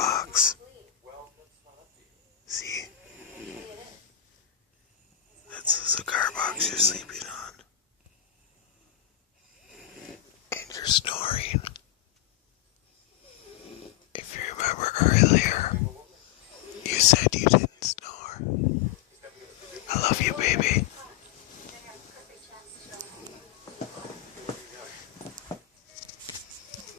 box. See? That's the cigar box you're sleeping on. And you're snoring. If you remember earlier, you said you